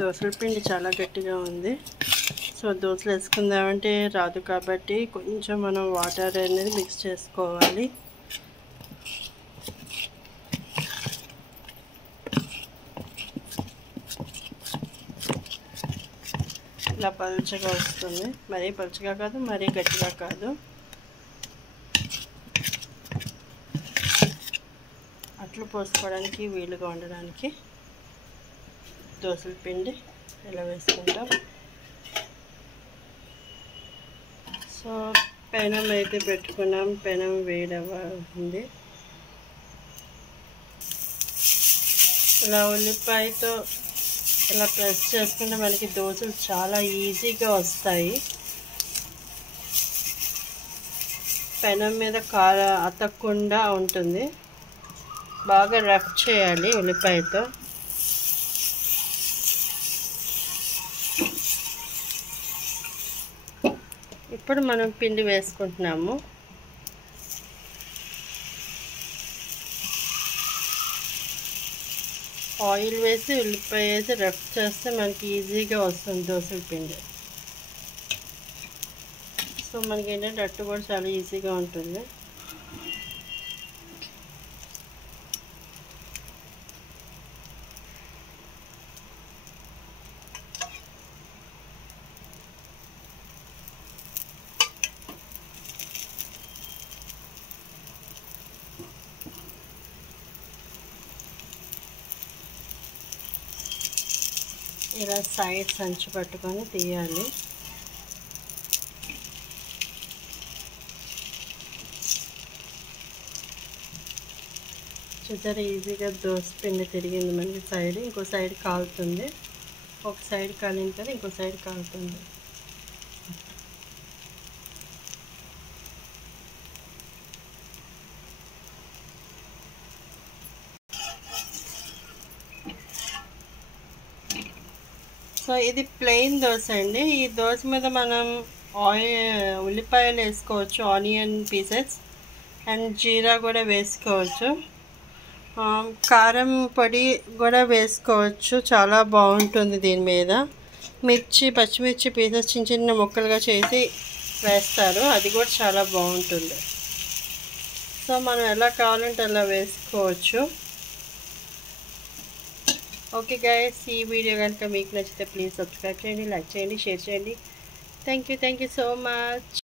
దోసల పిండి చాలా గట్టిగా ఉంది. సో దోసలు వేసుకుందామంటే రాదు కాబట్టి కొంచెం మనం వాటర్ అనేది మిక్స్ చేసుకోవాలి. ఇలా పలుచగా వస్తుంది. మరీ పలుచగా కాదు, మరీ గట్టిగా కాదు. అట్లు పోసుకోవడానికి వీలుగా ఉండడానికి దోసల పిండి ఇలా వేసుకుంటాం. సో పెనం అయితే పెట్టుకున్నాం. పెనం వేడవ్వాలి. ఇలా ఉల్లిపాయతో ఇలా ప్రెస్ చేసుకుంటే మనకి దోసలు చాలా ఈజీగా వస్తాయి. పెనం మీద కార అతకకుండా ఉంటుంది. బాగా రఫ్ చేయాలి ఉల్లిపాయతో. ఇప్పుడు మనం పిండి వేసుకుంటున్నాము. ఆయిల్ వేసి ఉల్లిపాయ వేసి రఫ్ చేస్తే మనకి ఈజీగా వస్తుంది దోసల పిండి. సో మనకి ఏంటంటే అట్టు కూడా చాలా ఈజీగా ఉంటుంది. ఇలా సైడ్ సంచి పట్టుకొని తీయాలి. చూసారా ఈజీగా దోస పిండి తిరిగింది మనకి. సైడ్ ఇంకో సైడ్ కాలుతుంది. ఒక సైడ్ కాలిన తర్వాత ఇంకో సైడ్ కాలుతుంది. సో ఇది ప్లెయిన్ దోశ అండి. ఈ దోశ మీద మనం ఉల్లిపాయలు వేసుకోవచ్చు, ఆనియన్ పీసెస్ అండ్ జీరా కూడా వేసుకోవచ్చు. కారం పొడి కూడా వేసుకోవచ్చు. చాలా బాగుంటుంది. దీని మీద పచ్చిమిర్చి పీసెస్ చిన్న చిన్న ముక్కలుగా చేసి వేస్తారు. అది కూడా చాలా బాగుంటుంది. సో మనం ఎలా కావాలంటే అలా వేసుకోవచ్చు. ఓకే గైస్, ఈ వీడియో కనుక మీకు నచ్చితే ప్లీజ్ సబ్స్క్రైబ్ చేయండి, లైక్ చేయండి, షేర్ చేయండి. Thank you so much.